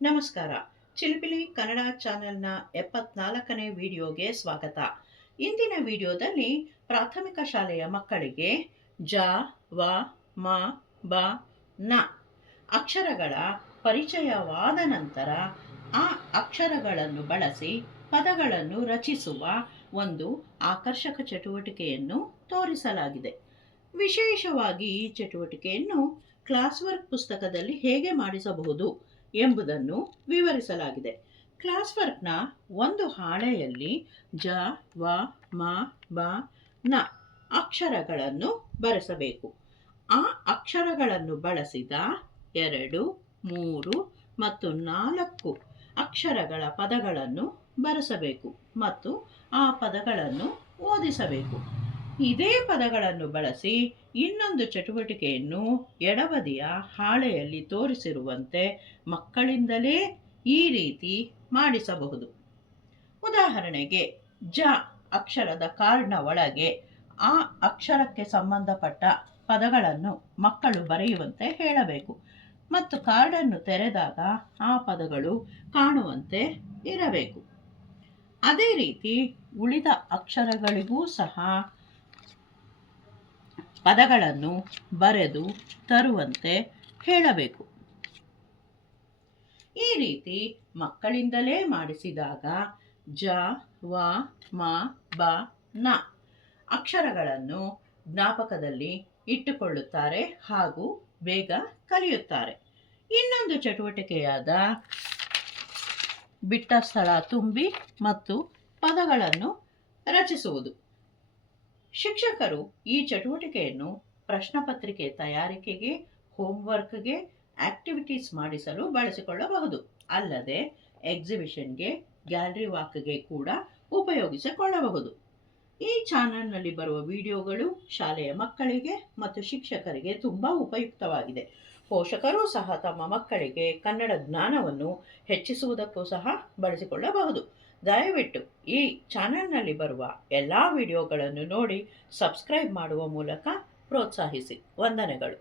ನಮಸ್ಕಾರ. ಚಿಲಿಪಿಲಿ ಕನ್ನಡ ಚಾನೆಲ್‌ನ 74ನೇ ವಿಡಿಯೋಗೆ ಸ್ವಾಗತ. ಇಂದಿನ ವಿಡಿಯೋದಲ್ಲಿ ಪ್ರಾಥಮಿಕ ಶಾಲೆಯ ಮಕ್ಕಳಿಗೆ ಜ, ವ, ಮ, ಬ, ನ ಅಕ್ಷರಗಳ ಪರಿಚಯವಾದ ನಂತರ ಆ ಅಕ್ಷರಗಳನ್ನು ಬಳಸಿ ಪದಗಳನ್ನು ರಚಿಸುವ ಒಂದು ಆಕರ್ಷಕ ಚಟುವಟಿಕೆಯನ್ನು ತೋರಿಸಲಾಗಿದೆ. ವಿಶೇಷವಾಗಿ ಈ ಚಟುವಟಿಕೆಯನ್ನು ಕ್ಲಾಸ್ ವರ್ಕ್ ಪುಸ್ತಕದಲ್ಲಿ ಹೇಗೆ ಮಾಡಿಸಬಹುದು ಎಂಬುದನ್ನು ವಿವರಿಸಲಾಗಿದೆ. ಕ್ಲಾಸ್ ವರ್ಕ್ನ ಒಂದು ಹಾಳೆಯಲ್ಲಿ ಜ, ವ, ಮ, ಬ, ನ ಅಕ್ಷರಗಳನ್ನು ಬರೆಸಬೇಕು. ಆ ಅಕ್ಷರಗಳನ್ನು ಬಳಸಿದ 2, 3 ಮತ್ತು 4 ಅಕ್ಷರಗಳ ಪದಗಳನ್ನು ಬರೆಸಬೇಕು ಮತ್ತು ಆ ಪದಗಳನ್ನು ಓದಿಸಬೇಕು. ಇದೇ ಪದಗಳನ್ನು ಬಳಸಿ ಇನ್ನೊಂದು ಚಟುವಟಿಕೆಯನ್ನು ಎಡಬದಿಯ ಹಾಳೆಯಲ್ಲಿ ತೋರಿಸಿರುವಂತೆ ಮಕ್ಕಳಿಂದಲೇ ಈ ರೀತಿ ಮಾಡಿಸಬಹುದು. ಉದಾಹರಣೆಗೆ ಜ ಅಕ್ಷರದ ಕಾರ್ಡ್ನ ಒಳಗೆ ಆ ಅಕ್ಷರಕ್ಕೆ ಸಂಬಂಧಪಟ್ಟ ಪದಗಳನ್ನು ಮಕ್ಕಳು ಬರೆಯುವಂತೆ ಹೇಳಬೇಕು ಮತ್ತು ಕಾರ್ಡನ್ನು ತೆರೆದಾಗ ಆ ಪದಗಳು ಕಾಣುವಂತೆ ಇರಬೇಕು. ಅದೇ ರೀತಿ ಉಳಿದ ಅಕ್ಷರಗಳಿಗೂ ಸಹ ಪದಗಳನ್ನು ಬರೆದು ತರುವಂತೆ ಹೇಳಬೇಕು. ಈ ರೀತಿ ಮಕ್ಕಳಿಂದಲೇ ಮಾಡಿಸಿದಾಗ ಜ, ವ, ಮ, ಬ, ನ ಅಕ್ಷರಗಳನ್ನು ಜ್ಞಾಪಕದಲ್ಲಿ ಇಟ್ಟುಕೊಳ್ಳುತ್ತಾರೆ ಹಾಗೂ ಬೇಗ ಕಲಿಯುತ್ತಾರೆ. ಇನ್ನೊಂದು ಚಟುವಟಿಕೆಯಾದ ಬಿಟ್ಟ ಸ್ಥಳ ತುಂಬಿ ಮತ್ತು ಪದಗಳನ್ನು ರಚಿಸುವುದು. ಶಿಕ್ಷಕರು ಈ ಚಟುವಟಿಕೆಯನ್ನು ಪ್ರಶ್ನಪತ್ರಿಕೆ ತಯಾರಿಕೆಗೆ, ಹೋಂವರ್ಕ್ಗೆ, ಆಕ್ಟಿವಿಟೀಸ್ ಮಾಡಿಸಲು ಬಳಸಿಕೊಳ್ಳಬಹುದು. ಅಲ್ಲದೆ ಎಕ್ಸಿಬಿಷನ್ಗೆ, ಗ್ಯಾಲರಿ ವಾಕ್ಗೆ ಕೂಡ ಉಪಯೋಗಿಸಿಕೊಳ್ಳಬಹುದು. ಈ ಚಾನೆಲ್ನಲ್ಲಿ ಬರುವ ವಿಡಿಯೋಗಳು ಶಾಲೆಯ ಮಕ್ಕಳಿಗೆ ಮತ್ತು ಶಿಕ್ಷಕರಿಗೆ ತುಂಬ ಉಪಯುಕ್ತವಾಗಿದೆ. ಪೋಷಕರೂ ಸಹ ತಮ್ಮ ಮಕ್ಕಳಿಗೆ ಕನ್ನಡ ಜ್ಞಾನವನ್ನು ಹೆಚ್ಚಿಸುವುದಕ್ಕೂ ಸಹ ಬಳಸಿಕೊಳ್ಳಬಹುದು. ದಯವಿಟ್ಟು ಈ ಚಾನೆಲ್ನಲ್ಲಿ ಬರುವ ಎಲ್ಲ ವಿಡಿಯೋಗಳನ್ನು ನೋಡಿ ಸಬ್ಸ್ಕ್ರೈಬ್ ಮಾಡುವ ಮೂಲಕ ಪ್ರೋತ್ಸಾಹಿಸಿ. ವಂದನೆಗಳು.